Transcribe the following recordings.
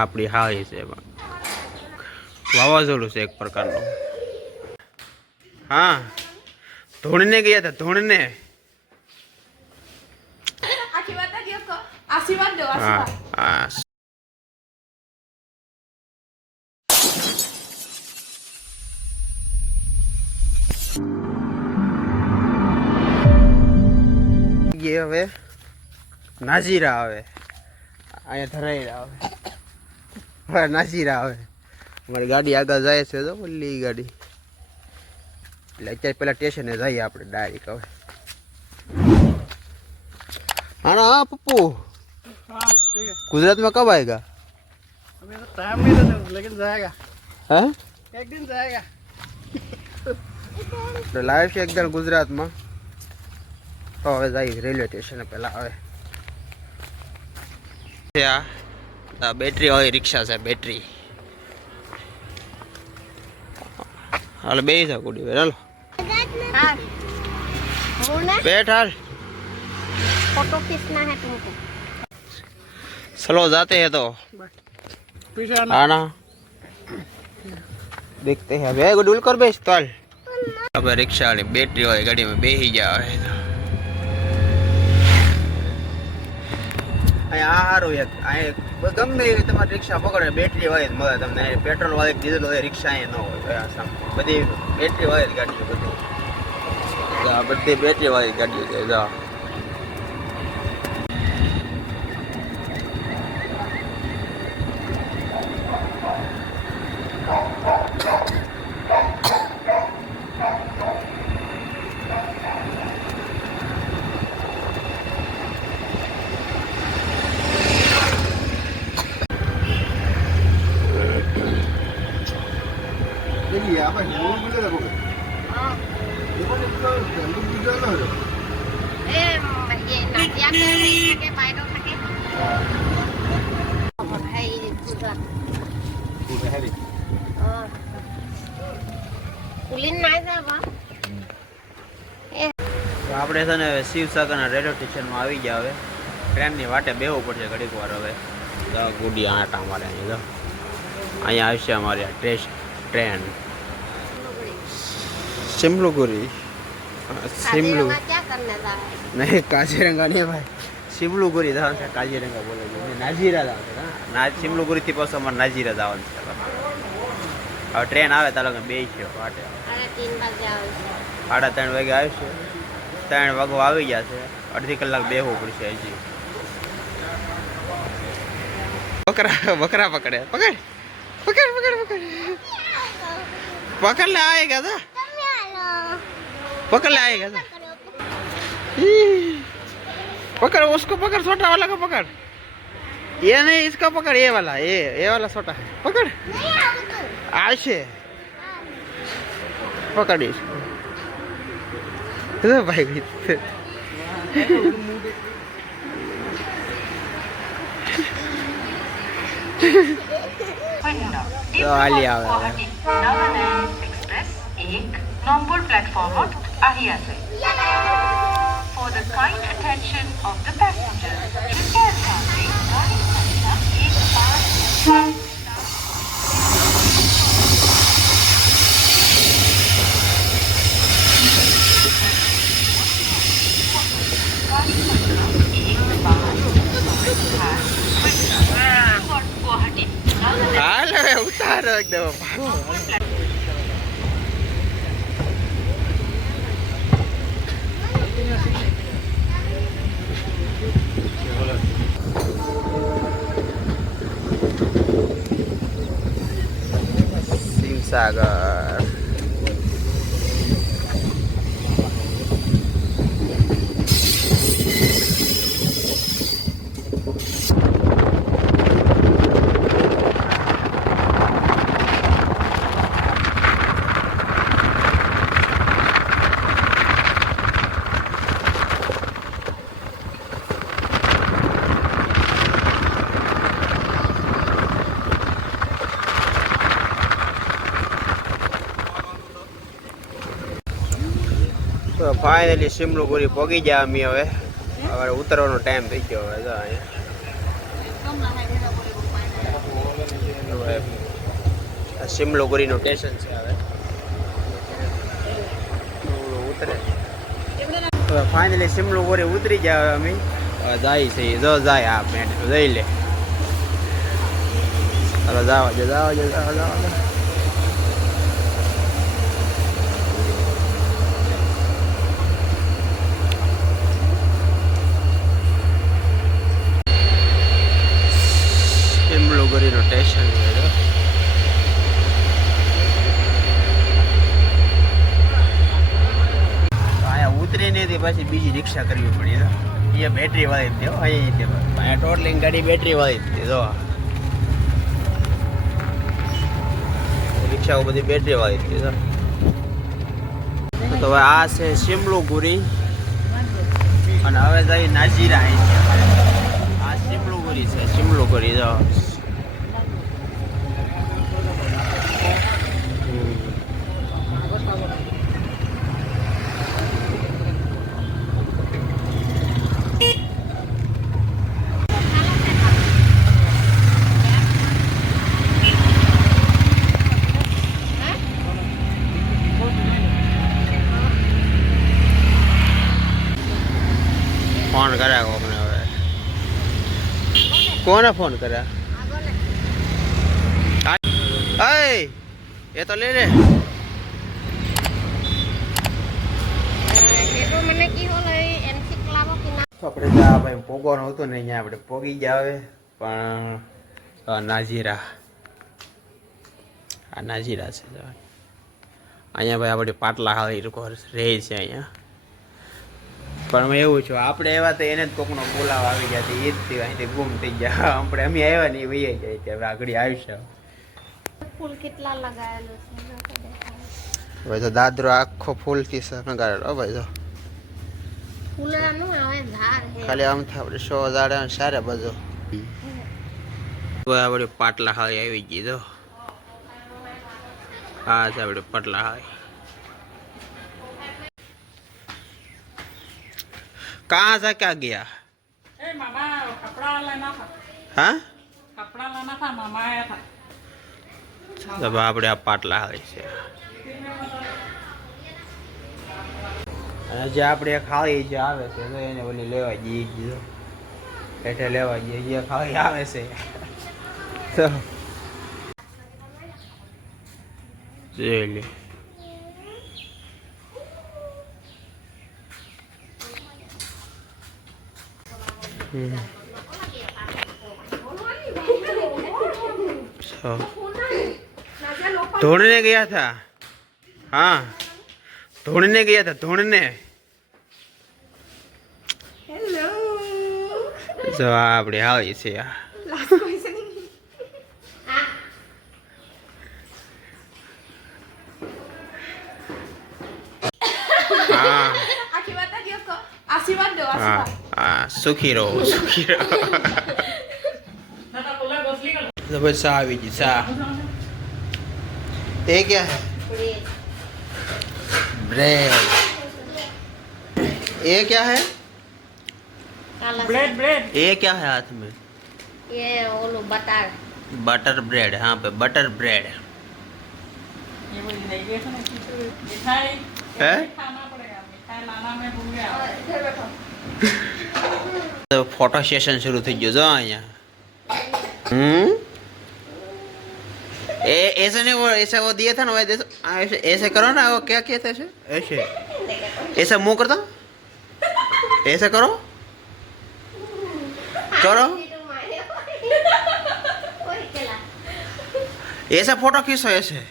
આપણી હાવી છે એમાં વાવાઝોડું છે એક પ્રકારનું. હા ધૂણને ગયા હતા ધૂણને. હા હા હવે નાજીરા આવે અહીંયા ધરાઈ આવે નાજીરા આવે. અમારી ગાડી આગળ જાય છે તો ઓલી ગાડી એટલે અત્યારે પેલા સ્ટેશને જઈએ આપણે ડાયરેક્ટ હવે. हाँ हाँ पप्पू हाँ ठीक है गुजरात में कब आएगा? अभी तो टाइम नहीं रहता लेकिन जाएगा हैं एक दिन जाएगा तो लाइव છે એકદમ ગુજરાતમાં. તો હવે જઈએ રેલવે સ્ટેશને પહેલા હવે. આ બેટરી વાળી રિક્ષા છે બેટરી. હાલ બે જા કુડી હાલ बैठ हाल फोटो खींचना है तुमको. चलो जाते हैं तो पीछे आना देखते हैं. अबे गुडुल कर बेच तल अब रिक्शा वाली बैटरी वाली गाड़ी में बेही जाए हारू एक गमे एवी तमारी रिक्शा पकड़े बेटरी वाली મળે તમને. પેટ્રોલ વાળી ડીઝલ વાળી રિક્ષા અહીં ન હોય. બધી બેટરી વાળી ગાડીઓ બધી બધી બેટરી વાળી ગાડીઓ છે. જા ये नाजिया के नहीं के पायरो থাকে ભાઈ ગુજરાત પુલિન ના જાવા. આપણે છે ને શિવસાગરના રેલવે સ્ટેશનમાં આવી ગયા. હવે ટ્રેનની વાટે બેહવું પડશે ઘડીક વાર. હવે ગુડી આટા મારે અહીંયા આવશે અમારી ટ્રેન सिमलुगुरी. सिमलू क्या करने जा रहा है? नहीं काजीरंगा नहीं भाई सिमलुगुरी જવાનું છે. કાજીરંગા બોલે છે નાજીરા જવાનું છે. ના સિમલુગુરી થી પાછું અમારે નાજીરા જવાનું છે. હવે ટ્રેન આવે તારે બે છે વાટે 3:30 વાગે આવશે. 3:30 વાગે આવશે. 3 વાગો આવી ગયા છે. અડધી કલાક બેહવું પડશે હજી. બકરા બકરા પકડે પકડ પકડ પકડ પકડ पकड़ ले आएगा था पकड़ ले आएगा था. पकड़ उसको पकड़ छोटा वाला को पकड़. ये नहीं इसका पकड़ ये वाला वाला छोटा है पकड़. आशे पकड़ इसको भाई. તો હાલી આવે એક્સપ્રેસ 1 નોમ્બર પ્લેટફોર્મ આહી আছে. For the kind attention of the passengers, कृपया ध्यान दें गाड़ी संख्या 15 હાલ હવે ઉતારો એકદમ. શિવસાગર તો ફાઇનલી સિમલુગુરી પહોંચી ગયા અમે. હવે હવે ઉતરવાનો ટાઈમ થઈ ગયો. હવે સિમલોગુરીનું સ્ટેશન છે હવે ઉતરે ફાઇનલી સિમલોગુરી ઉતરી ગયા અમે જાય છે જો જાય આ મેં જઈ લે ચાલો જાવ સિમલોગુરીનું સ્ટેશન છે ઉતરીને પછી બીજી રિક્ષા કરવી પડી એ બેટરી વાળી જ અહીંયા ટોટલિંગ ગાડી બેટરી વાળી જ જો રિક્ષાઓ બધી બેટરી વાળી જ તો હવે આ છે સિમલોગુરી અને હવે જઈ નાજીરા આ સિમલોગુરી છે સિમલોગુરી જો ફોન કર્યા કોને હવે કોને ફોન કર્યા એ તો લે રે આપણે જા ભાઈ પોગવાનો હતો ને અહીંયા આપણે પોગી ગયા હવે પણ નાજીરા આ નાજીરા છે અહીંયા ભાઈ આપણે પાટલા હાલી લોકો રહે છે અહીંયા પણ એવું છું આપણે એવા તો એને જ કોકનો બોલાવા આવી ગયા એ જ અહીંથી ગુમ થઈ ગયા આપણે અમે આવ્યા ને એ વહી જાય કે હવે આગળ આવશે ફૂલ કેટલા લગાવેલું છે ભાઈ તો દાદરો આખો ફૂલથી શણગારેલો ભાઈ તો ફૂલનું આવે ધાર હે ખાલી આમ થાય આપણે 100,000 સારે બધો આપણે પાટલા હાળી આવી ગઈ તો હા છે આપણે પાટલા હાળી कहाँ से क्या गया मामा कपड़ा लाना था हाँ कपड़ा लाना था मामा आया था जब આપણે આ પાટલા હાળી છે અને જે આપણે ખાલી જે આવે છે તો એને ઓલી લેવા જઈએ કીધું એટલે લેવા જઈએ જે ખાલી આવે છે તો જોઈ લે ढूंढने गया था हाँ ढूंढने गया था ढूंढने જો આપણે આવી છે સુખી રહો तो भाई साहब जी सा ये क्या है ब्रेड ये क्या है ब्रेड ब्रेड ये क्या है हाथ में ये ओलो बटर बटर ब्रेड हाँ पे बटर ब्रेड ये वो ये ना मिठाई है खाना पड़ेगा मिठाई लाना में भूल गया तो फोटो सेशन शुरू थी जो અહીંયા ऐसे नहीं वो ऐसा वो दिया था ना वैसे ऐसे करो ना वो क्या कहते हैं ऐसे ऐसा मुंह करता ऐसे करो करो ऐसा फोटो खींचो ऐसे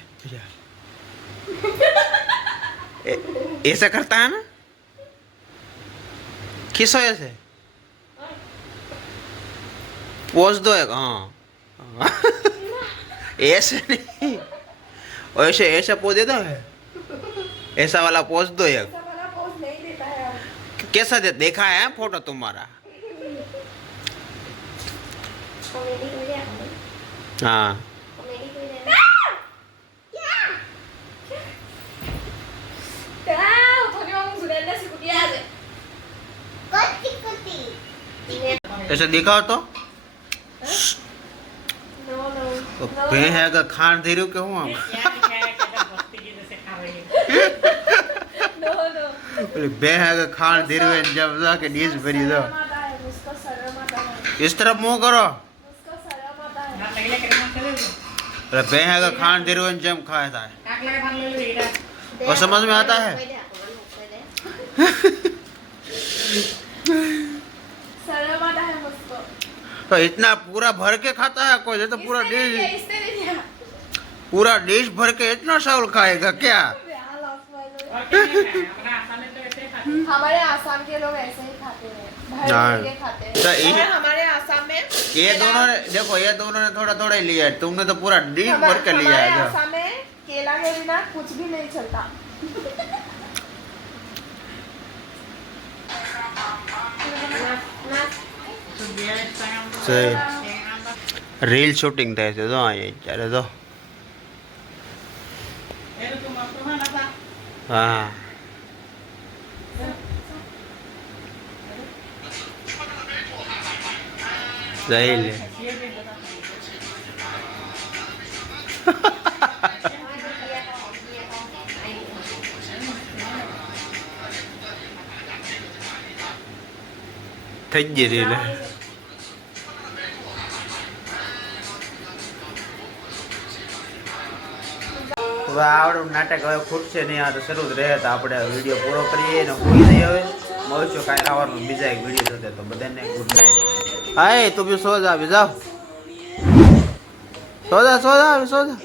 ऐसा करता है ना खींचो ऐसे पोज दो एक हाँ ऐसे नहीं ऐसे ऐसा पोज देता है ऐसा वाला पोज दो एक कैसा दे देखा है फोटो तुम्हारा हाँ ऐसे दिखाओ तो No. તો ભેં આગળ ખાણ થઈ રહ્યું કે હું આમ क्या दिखाया कि जब भक्ति गीत से खा रही है नो नो પેલી ભેં આગળ ખાણ થઈ રહ્યું ને જબ જો કે ડીશ ભરી દો आता है उसको शर्म आता है इस तरफ मुंह करो उसको शर्म आता है ना लगे के मन चले गए એટલે ભેં આગળ ખાણ થઈ રહ્યું ને જેમ ખાય થાય काक लगे भान ले ले इधर और समझ में आता है? शर्म आता है मुझको तो इतना पूरा भर के खाता है कोई ये तो पूरा इसने नहीं डिश लिया, इसने नहीं लिया। पूरा डिश भर के इतना चावल खाएगा क्या बेहाल आसमान में। और क्या नहीं खाया अपना आसाम में तो ऐसे ही खाते हैं। हमारे आसाम के लोग ऐसे ही खाते हैं भर हाँ। के खाते हैं तो ये- और हमारे आसाम में ये दोनों ने देखो ये दोनों ने थोड़ा थोड़ा ही लिया है तुमने तो पूरा डिश भर के लिया हमारे है जो। आसाम में केला के बिना कुछ भी नहीं चलता तो ये संगम तो सही संगम રીલ શૂટિંગ થાય છે જો અહીંયા અત્યારે જો ये तो तुम आपको है ना था હા જઈ લે ये भी बता થઈ જ ગઈ રીલ હવે આવડું નાટક હવે ખૂટશે નહીં આ તો શરૂ જ રહે તો આપણે વિડીયો પૂરો કરીએ ને હોઈ જઈએ હવે મળશું કાંઈ આવવાનું બીજા એક વિડીયો થશે તો બધાને ગુડ નાઇટ હાય તું બી સો જા જાઓ સો જા સો જા